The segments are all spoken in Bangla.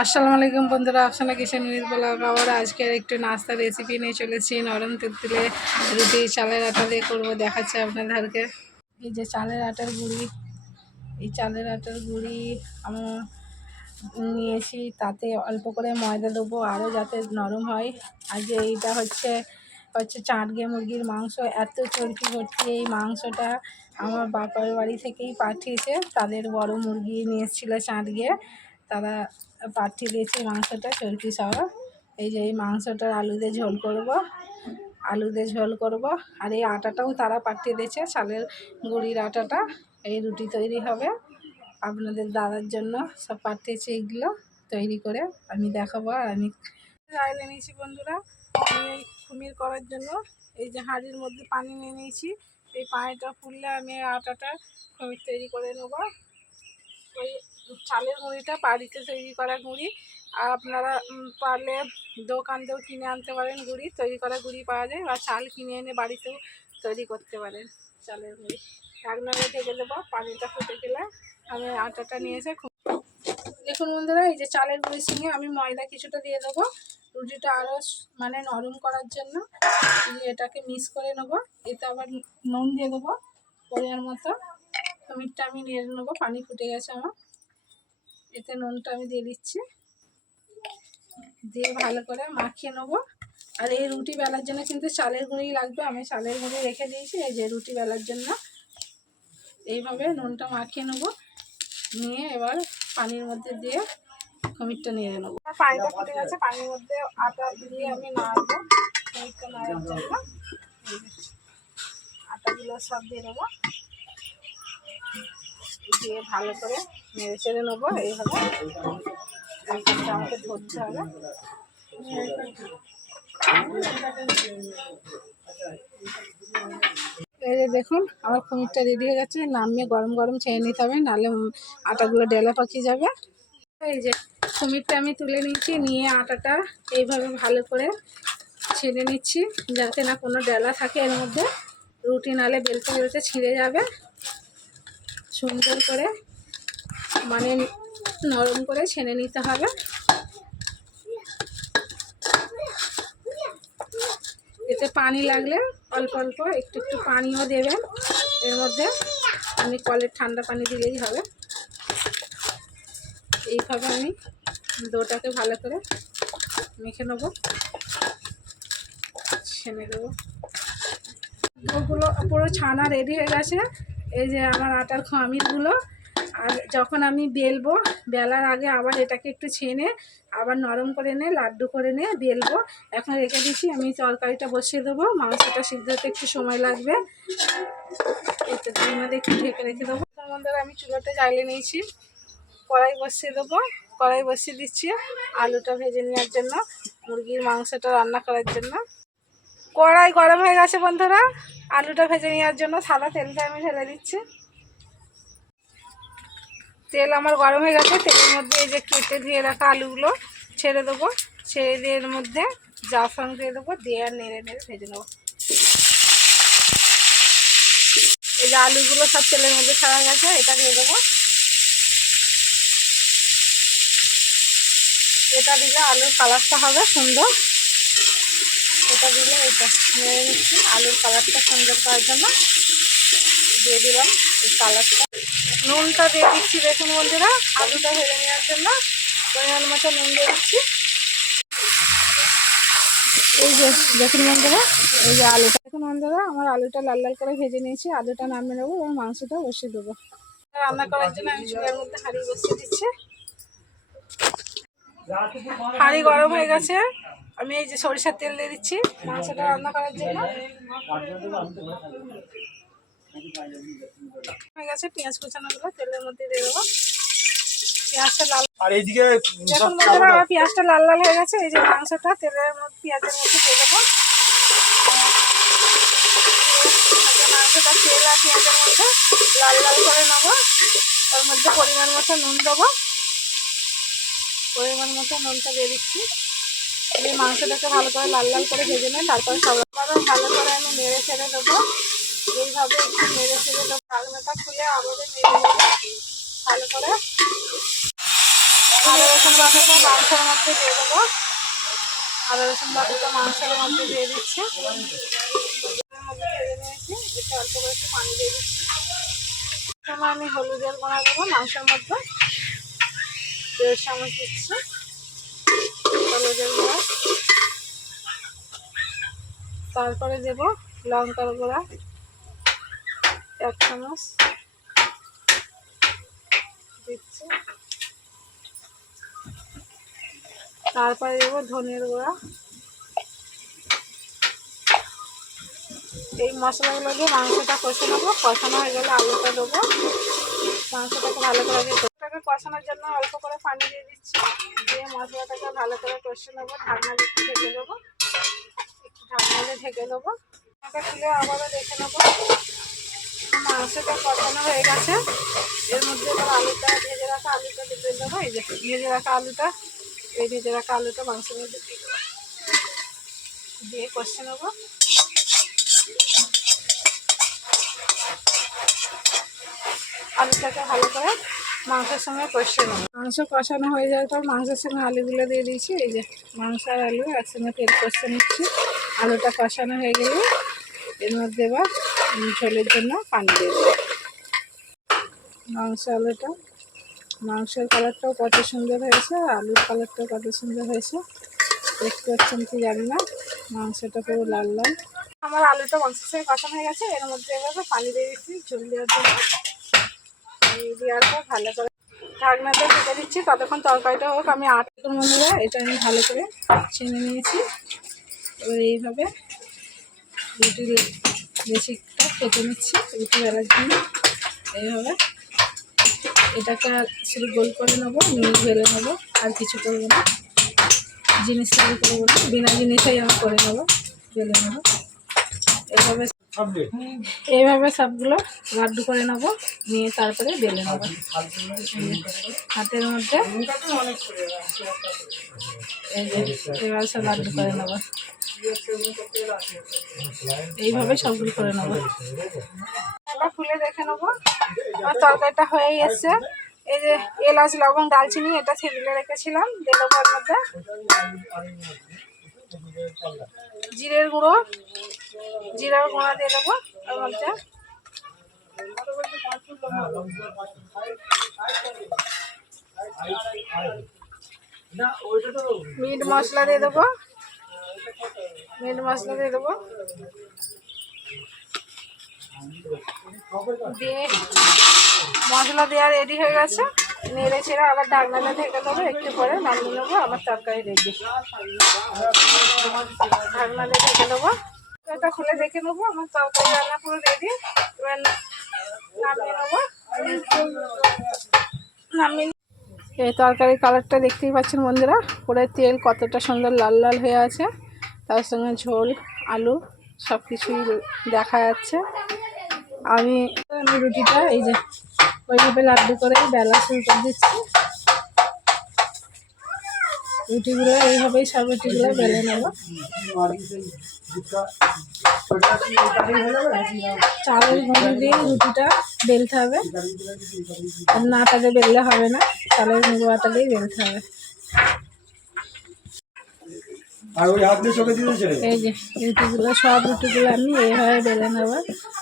আসসালামু আলাইকুম বন্ধুরা, আফসানা কিচেন উইথ ব্লগ আবার আজকে একটু নাস্তা রেসিপি নিয়ে চলেছি। নরম তুলতুলে রুটি চালের আটা দিয়ে করবো, দেখাচ্ছে আপনাদেরকে। এই যে চালের আটার গুঁড়ি, এই চালের আটার গুঁড়ি আমি নিয়েছি, তাতে অল্প করে ময়দা দেবো আরও যাতে নরম হয়। আর যে এইটা হচ্ছে চাটগে মুরগির মাংস, এত চর্বি ভর্তি এই মাংসটা আমার বাবার বাড়ি থেকেই পাঠিয়েছে। তাদের বড় মুরগি নিয়ে এসেছিলো চাটগে, তারা পাঠিয়ে দিয়েছে মাংসটা চর্বি সহ। এই যে এই মাংসটার আলু দিয়ে ঝোল করব, আর এই আটাটাও তারা পাঠিয়ে দিয়েছে, চালের গুঁড়ির আটাটা। এই রুটি তৈরি হবে আপনাদের দাদার জন্য, সব পাঠিয়েছে। এইগুলো তৈরি করে আমি দেখাবো। আর আমি রাইলে নিয়েছি বন্ধুরা, আমি এই খুমির করার জন্য এই যে হাঁড়ির মধ্যে পানি নিয়ে নিয়েছি। এই পানিটা ফুললে আমি আটাটা খুমির তৈরি করে নেব। ওই চালের গুঁড়িটা বাড়িতে তৈরি করা গুঁড়ি, আর আপনারা পারলে দোকান থেকেও কিনে আনতে পারেন। গুঁড়ি তৈরি করা গুঁড়ি পাওয়া যায়, বা চাল কিনে এনে বাড়িতেও তৈরি করতে পারেন চালের গুঁড়ি। একনারে ঢেকে দেবো, পানিটা ফুটে গেলে আমি আটাটা নিয়ে এসে দেখুন বন্ধুরা, এই যে চালের গুঁড়ির সঙ্গে আমি ময়দা কিছুটা দিয়ে দেবো রুটিটা আরও নরম করার জন্য। এটাকে মিক্স করে নেবো। এতে আবার নুন দিয়ে দেবো পরিমাণ মতো। খমিরটা আমি নিয়ে নেবো, পানি ফুটে গেছে আমার, এতে নুনটা আমি দিয়ে দিচ্ছি, দিয়ে ভালো করে মাখিয়ে নেবো। আর এই রুটি বেলার জন্য কিন্তু চালের গুঁড়ি লাগবে, আমি চালের গুঁড়ি রেখে দিয়েছি এই যে রুটি বেলার জন্য। এইভাবে নুনটা মাখিয়ে নেবো, নিয়ে এবার পানির মধ্যে দিয়ে খমিরটা নেড়ে নেবো। পানিটা ফুটে গেছে, পানির মধ্যে আটা দিয়ে আমি নাড়বো। খমিরটা নাড়ার জন্য আটাগুলো সব দিয়ে দেবো, দিয়ে ভালো করে নেড়ে চেড়ে নেবো। এইভাবে আমাকে ধরতে হবে। এই যে দেখুন আমার খমিরটা রেডি হয়ে গেছে, নামিয়ে গরম গরম ছেড়ে নিতে হবে, নাহলে আটাগুলো ডেলা পাকিয়ে যাবে। এই যে খমিরটা আমি তুলে নিচ্ছি, নিয়ে আটাটা এইভাবে ভালো করে ছেড়ে নিচ্ছি, যাতে না কোনো ডেলা থাকে এর মধ্যে। রুটি নালে বেলতে বেলতে ছিঁড়ে যাবে। সুন্দর করে নরম করে ছেড়ে নিতে হবে। এতে পানি লাগলে অল্প অল্প একটু একটু পানিও দেবেন এর মধ্যে, আমি কলের ঠান্ডা পানি দিলেই হবে। এইভাবে আমি ডোটাকে ভালো করে মেখে নেবো, ছেনে দেবো। ডোগুলো পুরো ছানা রেডি হয়ে গেছে। এই যে আমার আটার খমিরগুলো, আর যখন আমি বেলবো, বেলার আগে আবার এটাকে একটু ছেনে আবার নরম করে লাড্ডু করে বেলবো। এখন রেখে দিচ্ছি, আমি তরকারিটা বসিয়ে দেবো। মাংসটা সিদ্ধ হতে একটু সময় লাগবে, এতে মধ্যে একটু ঢেকে রেখে দেবো। তার মধ্যে আমি চুলোতে জ্বালিয়ে নিয়েছি, কড়াই বসিয়ে দেবো। কড়াই বসিয়ে দিচ্ছি আলুটা ভেজে নেওয়ার জন্য, মুরগির মাংসটা রান্না করার জন্য। কড়াই গরম হয়ে গেছে বন্ধুরা, আলুটা ভেজে নেওয়ার জন্য সাদা তেলটা আমি ঢেলে দিচ্ছি। তেল আমার গরম হয়ে গেছে, তেলের মধ্যে এই যে কেটে ধুয়ে রাখা আলুগুলো ছেড়ে দেবো। ছেড়ে দিয়ে এর মধ্যে জাফরান দিয়ে দেবো, দিয়ে আর নেড়ে নেড়ে ভেজে নেবো। এই যে আলুগুলো সব তেলের মধ্যে ছাড়া গেছে, এটা দিয়ে দেবো। এটা দিলে আলুর কালারটা হবে সুন্দর। এটা দিলে এটা নেড়ে নিচ্ছি আলুর কালারটা সুন্দর করার জন্য, দিয়ে দিলাম এই কালারটা। নুনটা দিয়ে দিচ্ছি দেখুন বন্ধুরা, আলুটা ভেজে নেওয়ার জন্য পরিমাণ মতো নুন দিয়ে দিচ্ছি। এই যে দেখুন বন্ধুরা, এই যে আলুটা দেখুন বন্ধুরা, আমার আলুটা লাল লাল করে ভেজে নিয়েছি। আলুটা নামিয়ে নেবো এবং মাংসটা বসিয়ে দেবো। রান্না করার জন্য আমি চুলার মধ্যে হাঁড়ি বসিয়ে দিচ্ছি। হাঁড়ি গরম হয়ে গেছে, আমি এই যে সরিষার তেল দিয়ে দিচ্ছি মাংসটা রান্না করার জন্য। হয়ে গেছে, পেঁয়াজ কুচানোগুলো তেলের মধ্যে দিয়ে দেবো। পেঁয়াজটা লাল, আর এইদিকে দেখুন বন্ধুরা আমার পেঁয়াজটা লাল লাল হয়ে গেছে। এই যে মাংসটা তেলের মধ্যে পেঁয়াজের মধ্যে দিয়ে দেবো। মাংসটা তেল আর পেঁয়াজের মধ্যে লাল লাল করে নেবো। ওর মধ্যে পরিমাণ মতো নুন দেবো, পরিমাণ মতো নুনটা দিয়ে দিচ্ছি। এই মাংসটাকে ভালো করে লাল লাল করে ভেজে নেয়, তারপরে সব ভালো করে আমি নেড়ে ছেড়ে দেবো। এইভাবে একটু নেড়ে ছেড়ে দেবো, ঢাকনাটা খুলে আবার নেড়ে নেবো ভালো করে। আদা রসুন রসুন বাটাটা মাংসের মধ্যে দিয়ে দেবো। আদা রসুন বাটাটা মাংসের মধ্যে দিয়ে দিচ্ছি। মধ্যে ভেজে নিয়েছি, একটু অল্প করে একটু পানি দিয়ে দিচ্ছি। আমি হলুদের গুঁড়া দেবো মাংসের মধ্যে, 1.5 চামচ দিচ্ছি হলুদের গুঁড়া। তারপরে দেব লঙ্কার গুঁড়া 1 চামচ দিচ্ছি। তারপরে দেবো ধনের গুঁড়া। এই মশলাগুলো দিয়ে মাংসটা কষে নেবো। কষানো হয়ে গেলে আলুটা দেবো। মাংসটাকে ভালো করে এটাকে কষানোর জন্য অল্প করে পানি দিয়ে দিচ্ছি। দিয়ে মশলাটাকে ভালো করে কষে নেবো। ঢাকনা দিয়ে ঢেকে দেবো, একটু ঢাকনা দিয়ে ঢেকে দেবো। ঢাকা খুলে আবারও দেখে নেবো। মাংসটা কষানো হয়ে গেছে। এর মধ্যে এবার আলুটা, ভেজে রাখা আলুটা দিয়ে দেবো। এই যে ভেজে রাখা আলুটা, এই ভেজে রাখা আলুটা মাংসের মধ্যে দিয়ে দেবো, দিয়ে কষে নেবো। আলুটাকে ভালো করে মাংসের সঙ্গে কষে নেবো। মাংস কষানো হয়ে যাওয়ার পর মাংসের সঙ্গে আলুগুলো দিয়ে দিয়েছি। এই যে মাংস আর আলু একসঙ্গে তেল কষে নিচ্ছি। আলুটা কষানো হয়ে গেলে এর মধ্যে এবার ঝোলের জন্য পানি দিয়ে দেবো। আলুটা, মাংসের কালারটাও কত সুন্দর হয়েছে, আলুর কালারটাও কত সুন্দর হয়েছে। দেখতে পাচ্ছেন কি জানি না, মাংসটা পুরো লাল লাল। আমার আলুটা মাংসের সঙ্গে কষানো হয়ে গেছে। এর মধ্যে এবার পানি দিয়ে দিচ্ছি ঝোল দেওয়ার জন্য। দেওয়ার পর ভালো করে ঢাকনাটা ঢেকে দিচ্ছি। ততক্ষণ তরকারিটা হোক। আমি বন্ধুরা এটা আমি ভালো করে ছেনে নিয়েছি। এবার এইভাবে রুটির বেশিটা কেটে নিচ্ছি রুটি বেলার জন্য। এইভাবে এটাকে শুধু গোল করে নেবো, মিনিট বেলে নেবো। আর কিছু করবো না, জিনিস তৈরি করবো না, বিনা জিনিসেই আমি করে নেবো, বেলে নেবো। এইভাবে সবগুলো লাড্ডু করে নেবো, নিয়ে তারপরে বেলে নেবো হাতের মধ্যে। এবার সব লাড্ডু করে নেবো, এইভাবে সবগুলো করে নেবো। এবার খুলে দেখে নেবো আমার তরকারিটা হয়েই এসছে। এই যে এলাচ, লবঙ্গ, দালচিনি এটা ছেড়ে রেখেছিলাম, দিয়ে দেবো এর মধ্যে। জিরের গুঁড়া দিয়ে দেবো এর মধ্যে। মিট মশলা দিয়ে দেবো, দিয়ে মশলা দেওয়া রেডি হয়ে গেছে। নেড়ে ছেড়ে আবার ঢাকনাটা ঢেকে দেবো। একটু পরে নামিয়ে নেবো, আমার তরকারি রেডি। ঢাকনাটা ঢেকে দেবো, এটা খুলে দেখে নেবো আমার তরকারি রান্না পুরো রেডি। এবার নামিয়ে নেবো। এই তরকারির কালারটা দেখতেই পাচ্ছেন বন্ধুরা, পুরো তেল কতটা সুন্দর লাল লাল হয়ে আছে। তার সঙ্গে ঝোল, আলু সব কিছুই দেখা যাচ্ছে। আমি রুটিটা এই যে ওইভাবে লাড্ডু করে বেলা শুরু করে দিচ্ছি। রুটিগুলো এইভাবেই সব রুটিগুলো বেলে নেব। চালের গুঁড়ো দিয়ে রুটিটা বেলতে হবে, না তাহলে বেললে হবে না। চালের গুঁড়ো আটা দিয়ে বেলতে হবে। এই যে রুটিগুলো, সব রুটিগুলো আমি এইভাবে বেলে নেব।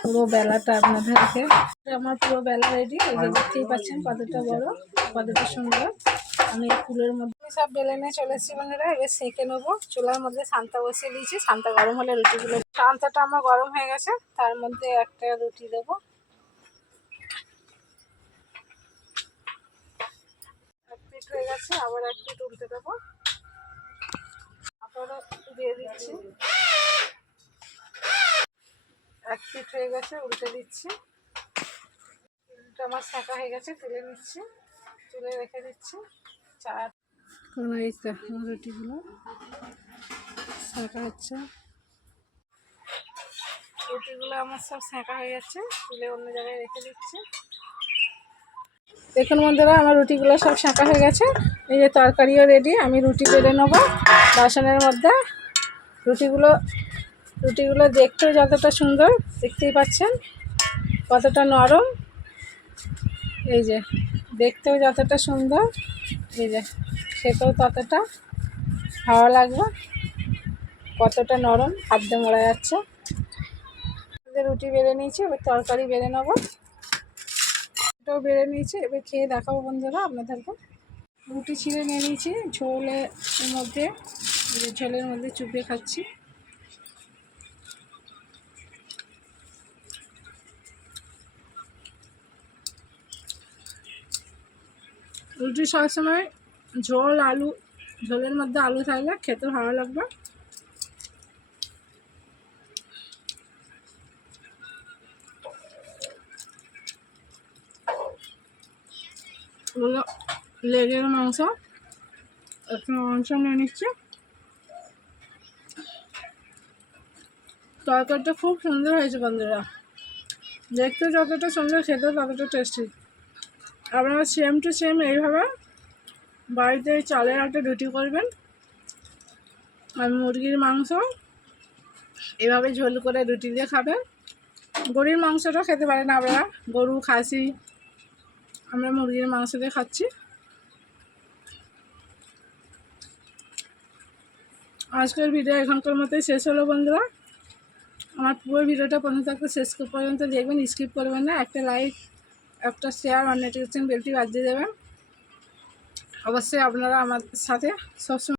পুরো বেলাটা আপনাদেরকে, আমার পুরো বেলা রেডি। এই যে দেখতেই পাচ্ছেন কতটা বড়, কতটা সুন্দর। আমি ফুলের মধ্যে সব বেলে নিয়ে চলে এসেছি বন্ধুরা। এবার সেঁকে নেবো। চুলার মধ্যে সান্তা বসিয়ে দিয়েছি, সান্তা গরম হলে রুটিগুলো, সান্তাটা আমার গরম হয়ে গেছে, তার মধ্যে একটা রুটি দেবো। এক পিঠ হয়ে গেছে, আবার এক পিঠ উল্টে দেবো। আবারও দিয়ে দিচ্ছি। এক পিঠ হয়ে গেছে, উল্টে দিচ্ছি। আমার সেঁকা হয়ে গেছে, তুলে নিচ্ছি, তুলে রেখে দিচ্ছি। এই রুটিগুলো সেঁকা হচ্ছে। রুটিগুলো আমার সব সেঁকা হয়ে যাচ্ছে, তুলে অন্য জায়গায় রেখে দিচ্ছি। দেখুন বন্ধুরা, আমার রুটিগুলো সব সেঁকা হয়ে গেছে। এই যে তরকারিও রেডি। আমি রুটি বেলে নেবো বাসনের মধ্যে। রুটিগুলো দেখতেও যতটা সুন্দর, দেখতেই পাচ্ছেন কতটা নরম। এই যে দেখতেও যতটা সুন্দর, এই যে খেতেও ততটা ভালো লাগবে, কতটা নরম, হাত দিয়ে মোড়া যাচ্ছে। রুটি বেড়ে নিয়েছি, এবার তরকারি বেড়ে নেবো। এটাও বেড়ে নিয়েছি, এবার খেয়ে দেখাবো বন্ধুরা আপনাদেরকে। রুটি ছিঁড়ে নিয়ে নিয়েছি, ঝোলের মধ্যে চুপিয়ে খাচ্ছি। রুটি সবসময় ঝোলের মধ্যে আলু থাকলে খেতে ভালো লাগবে। লেগের মাংস, একটু মাংস নিয়ে নিচ্ছি। তরকারিটা খুব সুন্দর হয়েছে বন্ধুরা, দেখতে যতটা সুন্দর খেতে ততটা টেস্টি। আপনারা সেম টু সেম এইভাবে বাড়িতে চালের আটা রুটি করবেন আর মুরগির মাংস এভাবে ঝোল করে রুটি দিয়ে খাবেন। গরুর মাংসটা খেতে পারেন আপনারা, গরু খাসি, আমরা মুরগির মাংস দিয়ে খাচ্ছি। আজকের ভিডিও এখানকার মতোই শেষ হলো বন্ধুরা। আমার পুরো ভিডিওটা পর্যন্ত শেষ পর্যন্ত দেখবেন, স্কিপ করবেন না। একটা লাইক, একটা শেয়ার আর নোটিফিকেশন বেলটি বাজিয়ে দেবেন। অবশ্যই আপনারা আমার সাথে সবসময়